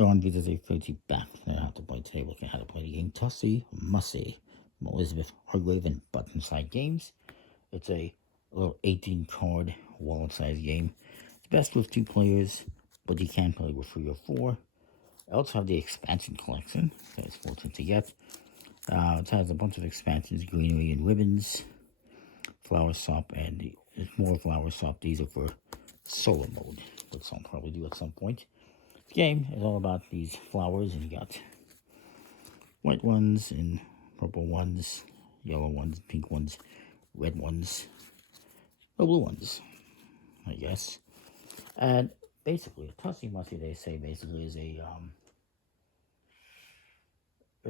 On because they put you back and how to play today. Looking at how to play the game Tussie, Mussie, from Elizabeth Hargrave and Buttonside Games. It's a little 18 card wallet size game. It's best with 2 players, but you can play with 3 or 4. I also have the expansion collection that it's fortunate to get. It has a bunch of expansions, greenery and ribbons, flower shop, and more flower shop. These are for solo mode, which I'll probably do at some point. The game is all about these flowers, and you got white ones and purple ones, yellow ones, pink ones, red ones, or blue ones, I guess. And basically, a Tussie Mussie, they say, basically is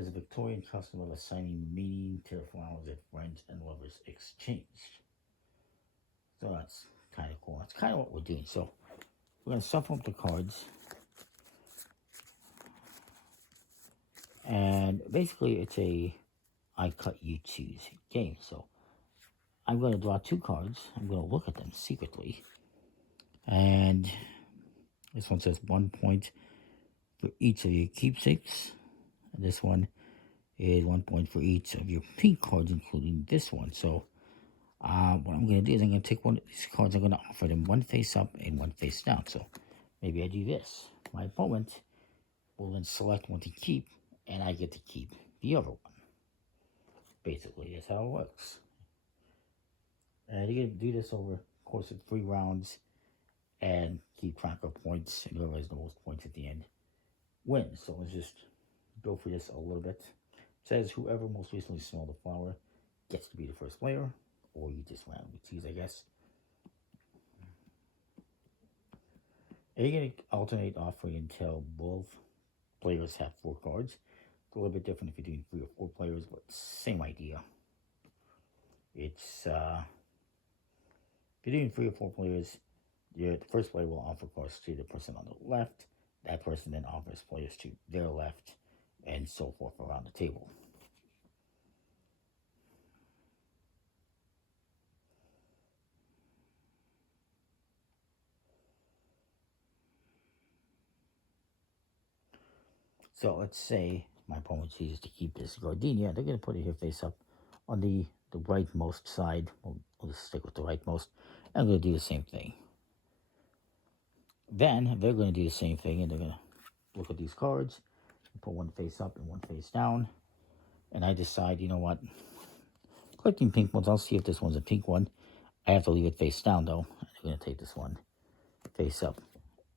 a Victorian custom of assigning meaning to the flowers that friends and lovers exchange. So that's kind of cool. That's kind of what we're doing. So we're going to shuffle up the cards. And basically, it's a I cut, you choose game. So I'm going to draw 2 cards. I'm going to look at them secretly. And this one says 1 point for each of your keepsakes. And this one is 1 point for each of your pink cards, including this one. So what I'm going to do is I'm going to take one of these cards. I'm going to offer them 1 face up and 1 face down. So maybe I do this. My opponent will then select one to keep, and I get to keep the other one. Basically, that's how it works. And you can do this over the course of 3 rounds and keep track of points, and whoever has the most points at the end wins. So let's just go through this a little bit. It says whoever most recently smelled the flower gets to be the first player, or you just randomly choose, I guess. And you're going to alternate offering until both players have 4 cards. It's a little bit different if you're doing 3 or 4 players, but same idea. It's if you're doing 3 or 4 players, the first player will offer cards to the person on the left. That person then offers players to their left, and so forth around the table. So let's say my opponent chooses to keep this gardenia. They're going to put it here face up on the rightmost side. We'll just stick with the rightmost. And I'm going to do the same thing. Then they're going to do the same thing, and they're going to look at these cards, and put 1 face up and 1 face down. And I decide, you know what? Collecting pink ones, I'll see if this one's a pink one. I have to leave it face down, though. I'm going to take this one face up.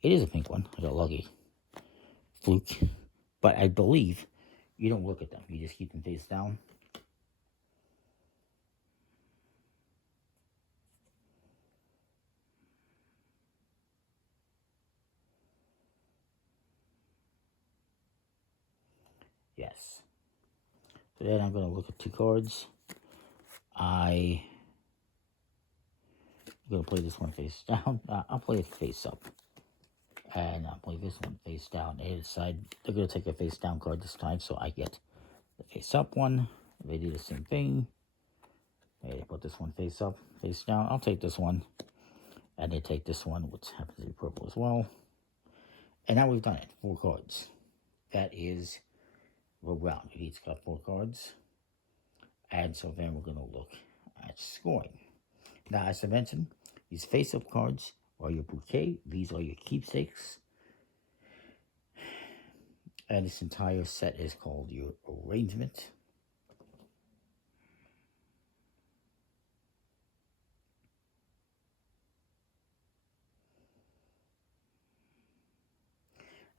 It is a pink one. I got lucky. Fluke. But I believe you don't look at them. You just keep them face down. Yes. So then I'm going to look at 2 cards. I'm going to play this one face down. I'll play it face up. And I'll play this one face down. They decide they're going to take a face down card this time, so I get the face up one. They do the same thing. They put this one face up, face down. I'll take this one. And they take this one, which happens to be purple as well. And now we've done it. 4 cards. That is the round. We each got 4 cards. And so then we're going to look at scoring. Now, as I mentioned, these face-up cards are your bouquet. These are your keepsakes. And this entire set is called your arrangement.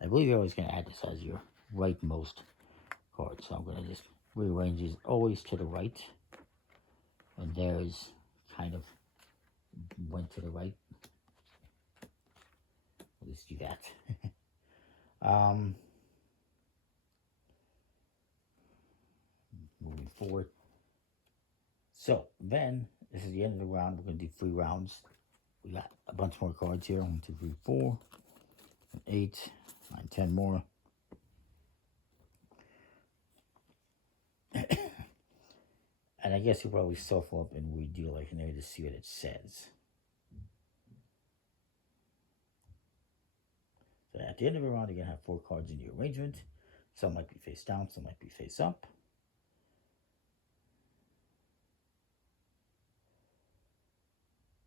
I believe you're always going to add this as your rightmost card. So I'm going to just rearrange these always to the right. And there's kind of went to the right. We'll just do that. Moving forward. So then, this is the end of the round. We're going to do 3 rounds. We got a bunch more cards here. 1, 2, 3, 4, 8, 9, 10 more. And I guess you probably shuffle up and redo like in there to see what it says. So at the end of the round, you're going to have 4 cards in your arrangement. Some might be face down, some might be face up.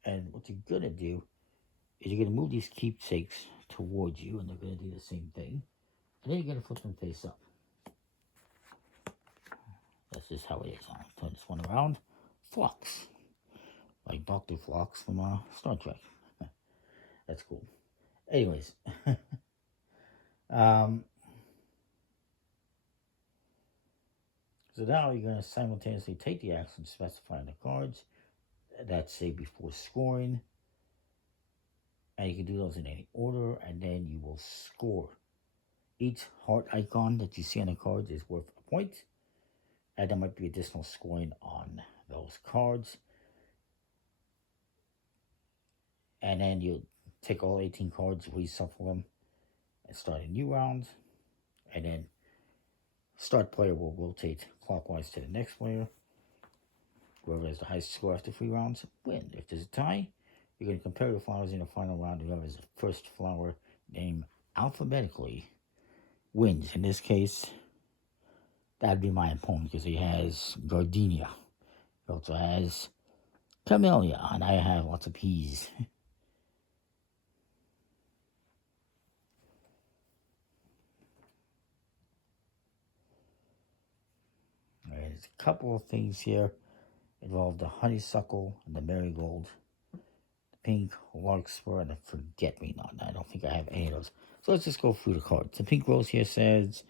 And what you're going to do is you're going to move these keepsakes towards you, and they're going to do the same thing. And then you're going to flip them face up. That's just how it is. I'll turn this one around. Phlox. Like Dr. Phlox from Star Trek. That's cool. Anyways. So now you're going to simultaneously take the action specifying the cards that say before scoring. And you can do those in any order, and then you will score. Each heart icon that you see on the cards is worth a point. And there might be additional scoring on those cards. And then you take all 18 cards, reshuffle them, and start a new round. And then start player will rotate clockwise to the next player. Whoever has the highest score after 3 rounds win. If there's a tie, you're going to compare the flowers in the final round. Whoever has the first flower named alphabetically wins. In this case, that'd be my opponent because he has gardenia. He also has camellia, and I have lots of peas. There's a couple of things here involve the honeysuckle and the marigold, the pink larkspur, and the forget-me-not. I don't think I have any of those. So let's just go through the cards. The pink rose here says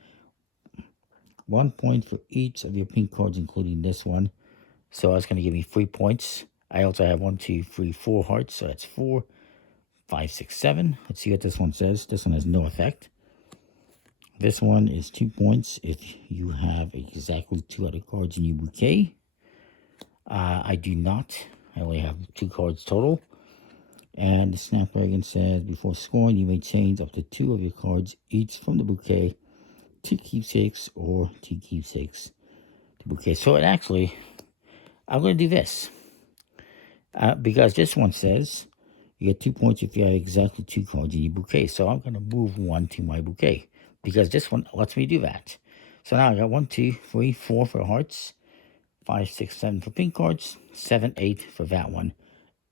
1 point for each of your pink cards, including this one. So that's going to give me 3 points. I also have 1, 2, 3, 4 hearts. So that's 4, 5, 6, 7. Let's see what this one says. This one has no effect. This one is 2 points if you have exactly 2 other cards in your bouquet. I do not. I only have 2 cards total. And the Snapdragon says, before scoring, you may change up to 2 of your cards, each from the bouquet, to keepsakes or 2 keepsakes to bouquet. So it actually, I'm going to do this. Because this one says, you get 2 points if you have exactly 2 cards in your bouquet. So I'm going to move 1 to my bouquet. Because this one lets me do that. So now I got 1, 2, 3, 4 for hearts, 5, 6, 7 for pink cards, 7, 8 for that one.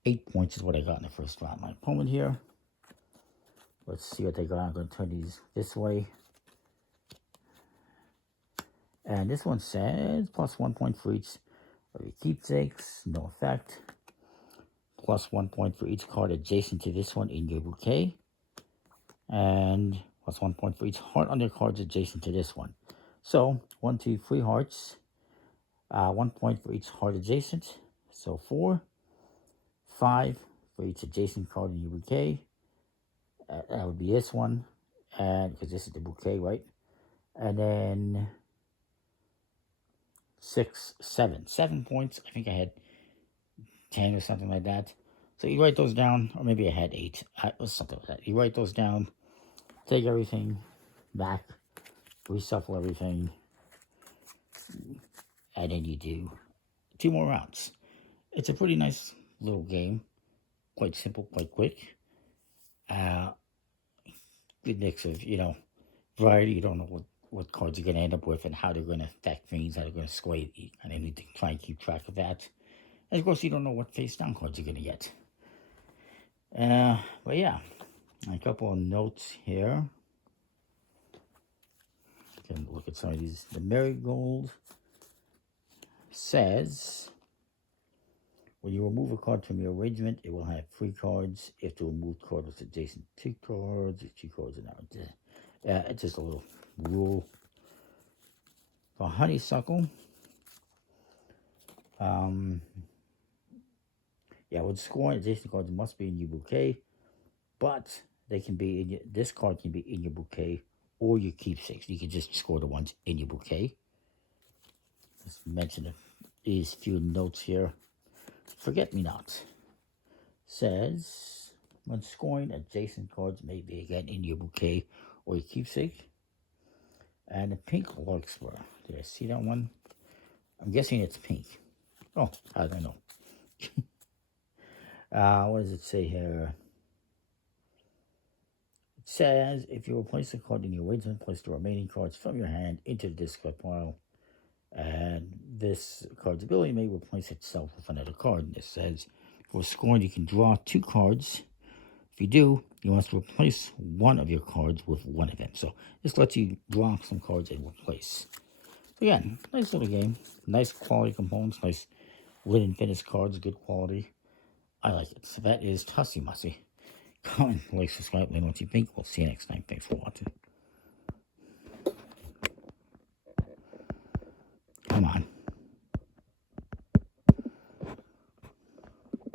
8 points is what I got in the first round. My opponent here. Let's see what they got. I'm going to turn these this way. And this one says plus 1 point for each of your keepsakes. No effect. Plus 1 point for each card adjacent to this one in your bouquet. And plus 1 point for each heart on their cards adjacent to this one. So, 1, 2, 3 hearts. 1 point for each heart adjacent. So, 4. 5 for each adjacent card in your bouquet. That would be this one. And because this is the bouquet, right? And then 6, 7. 7 points. I think I had 10 or something like that. So you write those down. Or maybe I had 8. Or something like that. You write those down. Take everything back, reshuffle everything, and then you do 2 more rounds. It's a pretty nice little game, quite simple, quite quick. Good mix of, variety. You don't know what cards you're going to end up with and how they're going to affect things, how they're going to sway you, and then you need to try and keep track of that. And of course, you don't know what face down cards you're going to get. But yeah, a couple of notes here. Can look at some of these. The marigold says, when you remove a card from your arrangement, it will have 3 cards. If the removed card is adjacent to 2 cards, if 2 cards are not. It's just a little rule. For honeysuckle, with scoring, adjacent cards must be in your bouquet, but they can be in this card can be in your bouquet or your keepsakes. You can just score the ones in your bouquet. Just mention these few notes here. Forget-me-not says, when scoring, adjacent cards may be again in your bouquet or your keepsake. And the pink larkspur. Did I see that one? I'm guessing it's pink. Oh, I don't know. What does it say here? It says, if you replace a card in your original, place the remaining cards from your hand into the discard pile. And this card's ability may replace itself with another card. And this says, for scoring, you can draw 2 cards. If you do, you must replace one of your cards with one of them. So this lets you draw some cards and replace. So again, nice little game. Nice quality components. Nice linen finish cards. Good quality. I like it. So that is Tussie Mussie. Comment, like, subscribe, let me know what you think. We'll see you next time. Thanks for watching.